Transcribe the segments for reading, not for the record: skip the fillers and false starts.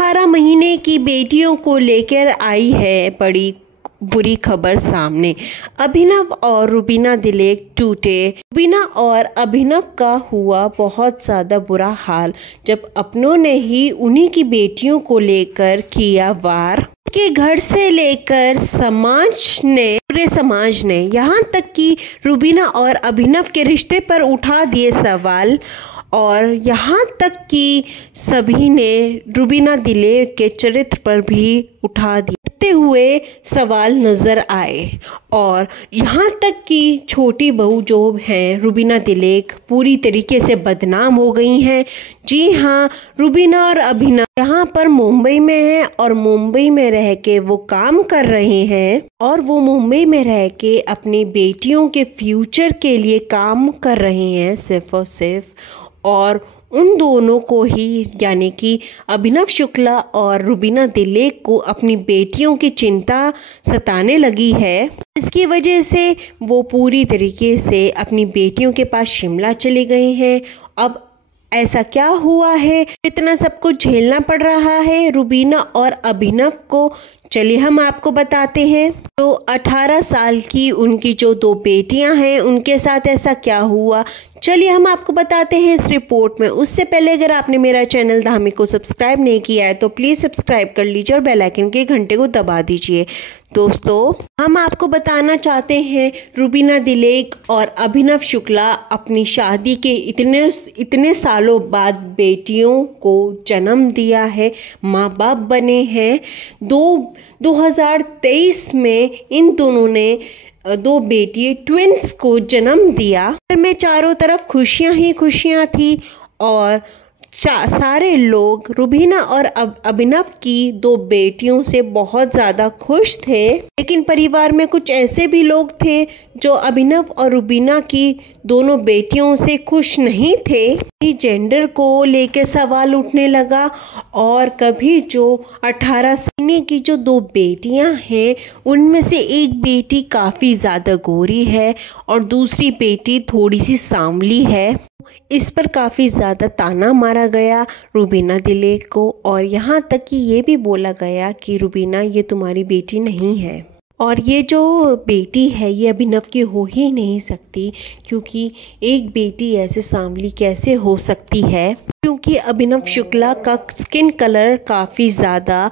18 महीने की बेटियों को लेकर आई है बड़ी बुरी खबर सामने। अभिनव और रुबीना दिलेक टूटे। रुबीना और अभिनव का हुआ बहुत ज़्यादा बुरा हाल जब अपनों ने ही उन्हीं की बेटियों को लेकर किया वार। के घर से लेकर पूरे समाज ने यहाँ तक कि रुबीना और अभिनव के रिश्ते पर उठा दिए सवाल, और यहाँ तक कि सभी ने रुबीना दिलेक के चरित्र पर भी उठा दिए हुए सवाल नजर आए। और यहाँ तक कि छोटी बहू जो हैं रुबीना दिलेक पूरी तरीके से बदनाम हो गई हैं। जी हाँ, रुबीना और अभिनव यहाँ पर मुंबई में हैं और मुंबई में रह के वो काम कर रहे हैं, और वो मुंबई में रह के अपनी बेटियों के फ्यूचर के लिए काम कर रहे हैं सिर्फ और सिर्फ। और उन दोनों को ही यानी कि अभिनव शुक्ला और रुबीना दिलेक को अपनी बेटियों की चिंता सताने लगी है। इसकी वजह से वो पूरी तरीके से अपनी बेटियों के पास शिमला चले गए हैं। अब ऐसा क्या हुआ है, इतना सब कुछ झेलना पड़ रहा है रुबीना और अभिनव को, चलिए हम आपको बताते हैं। तो 18 साल की उनकी जो 2 बेटियां हैं उनके साथ ऐसा क्या हुआ, चलिए हम आपको बताते हैं इस रिपोर्ट में। उससे पहले अगर आपने मेरा चैनल धामी को सब्सक्राइब नहीं किया है तो प्लीज़ सब्सक्राइब कर लीजिए और बेल आइकन के घंटे को दबा दीजिए। दोस्तों, हम आपको बताना चाहते हैं रुबीना दिलेक और अभिनव शुक्ला अपनी शादी के इतने सालों बाद बेटियों को जन्म दिया है, माँ बाप बने हैं। 2023 में इन दोनों ने 2 बेटी ट्विंस को जन्म दिया। घर में चारों तरफ खुशियां ही खुशियां थी और सारे लोग रुबीना और अभिनव की 2 बेटियों से बहुत ज़्यादा खुश थे। लेकिन परिवार में कुछ ऐसे भी लोग थे जो अभिनव और रुबीना की दोनों बेटियों से खुश नहीं थे। जेंडर को लेकर सवाल उठने लगा, और कभी जो 18 साल की जो 2 बेटियां हैं उनमें से एक बेटी काफ़ी ज़्यादा गोरी है और दूसरी बेटी थोड़ी सी सांवली है। इस पर काफ़ी ज़्यादा ताना मारा गया रुबीना दिलेक को, और यहाँ तक कि ये भी बोला गया कि रुबीना ये तुम्हारी बेटी नहीं है, और ये जो बेटी है ये अभिनव की हो ही नहीं सकती, क्योंकि एक बेटी ऐसे सांवली कैसे हो सकती है, क्योंकि अभिनव शुक्ला का स्किन कलर काफ़ी ज़्यादा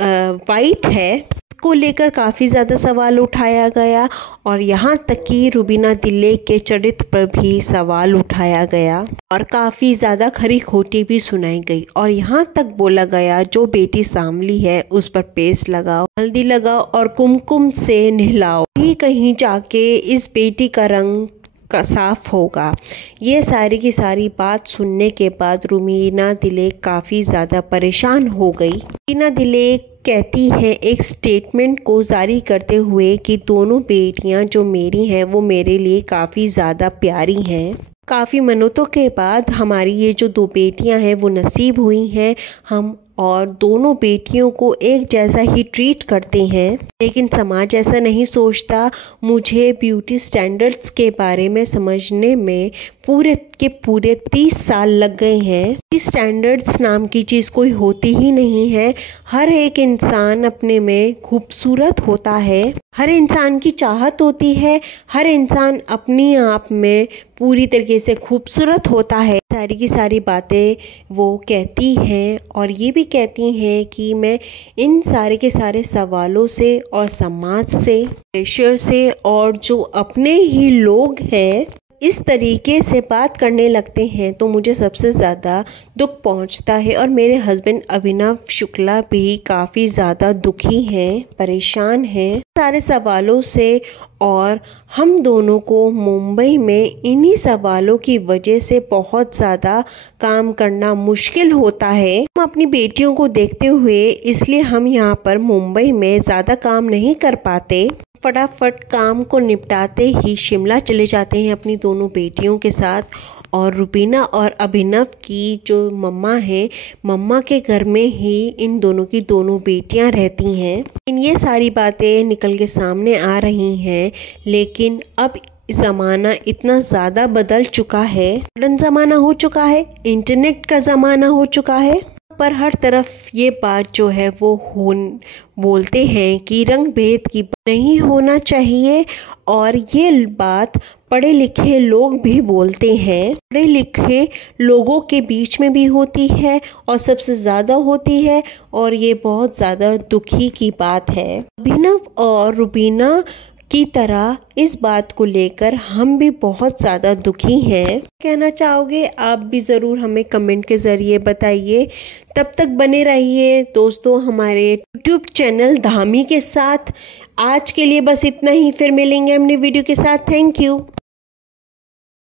वाइट है। को लेकर काफ़ी ज़्यादा सवाल उठाया गया, और यहाँ तक कि रुबीना दिलेक के चरित्र पर भी सवाल उठाया गया और काफ़ी ज़्यादा खरी खोटी भी सुनाई गई। और यहाँ तक बोला गया जो बेटी सांवली है उस पर पेस्ट लगाओ, हल्दी लगाओ और कुमकुम से नहलाओ, ही कहीं जाके इस बेटी का रंग का साफ होगा। ये सारी की सारी बात सुनने के बाद रुबीना दिलेक काफ़ी ज़्यादा परेशान हो गई। रुबीना दिलेक कहती है एक स्टेटमेंट को जारी करते हुए कि दोनों बेटियां जो मेरी हैं वो मेरे लिए काफ़ी ज़्यादा प्यारी हैं। काफ़ी मिन्नतों के बाद हमारी ये जो 2 बेटियां हैं वो नसीब हुई हैं हम, और दोनों बेटियों को एक जैसा ही ट्रीट करते हैं। लेकिन समाज ऐसा नहीं सोचता। मुझे ब्यूटी स्टैंडर्ड्स के बारे में समझने में पूरे 30 साल लग गए हैं। स्टैंडर्ड्स नाम की चीज़ कोई होती ही नहीं है। हर एक इंसान अपने में खूबसूरत होता है, हर इंसान की चाहत होती है, हर इंसान अपनी आप में पूरी तरीके से खूबसूरत होता है। सारी की सारी बातें वो कहती हैं, और ये भी कहती हैं कि मैं इन सारे के सारे सवालों से और समाज से, प्रेशर से, और जो अपने ही लोग हैं इस तरीके से बात करने लगते हैं तो मुझे सबसे ज़्यादा दुख पहुंचता है। और मेरे हस्बैंड अभिनव शुक्ला भी काफ़ी ज़्यादा दुखी हैं, परेशान हैं सारे सवालों से, और हम दोनों को मुंबई में इन्हीं सवालों की वजह से बहुत ज़्यादा काम करना मुश्किल होता है। हम अपनी बेटियों को देखते हुए इसलिए हम यहाँ पर मुंबई में ज़्यादा काम नहीं कर पाते। फटाफट काम को निपटाते ही शिमला चले जाते हैं अपनी दोनों बेटियों के साथ, और रुबीना और अभिनव की जो मम्मा है, मम्मा के घर में ही इन दोनों की दोनों बेटियां रहती हैं। ये सारी बातें निकल के सामने आ रही हैं, लेकिन अब ज़माना इतना ज़्यादा बदल चुका है, मॉडर्न ज़माना हो चुका है, इंटरनेट का ज़माना हो चुका है। पर हर तरफ ये बात जो है वो बोलते हैं कि रंग भेद की नहीं होना चाहिए, और ये बात पढ़े लिखे लोग भी बोलते हैं। पढ़े लिखे लोगों के बीच में भी होती है और सबसे ज़्यादा होती है, और ये बहुत ज़्यादा दुखी की बात है। अभिनव और रुबीना की तरह इस बात को लेकर हम भी बहुत ज़्यादा दुखी हैं। कहना चाहोगे आप भी ज़रूर हमें कमेंट के ज़रिए बताइए। तब तक बने रहिए दोस्तों हमारे YouTube चैनल धामी के साथ। आज के लिए बस इतना ही, फिर मिलेंगे अपने वीडियो के साथ। Thank you.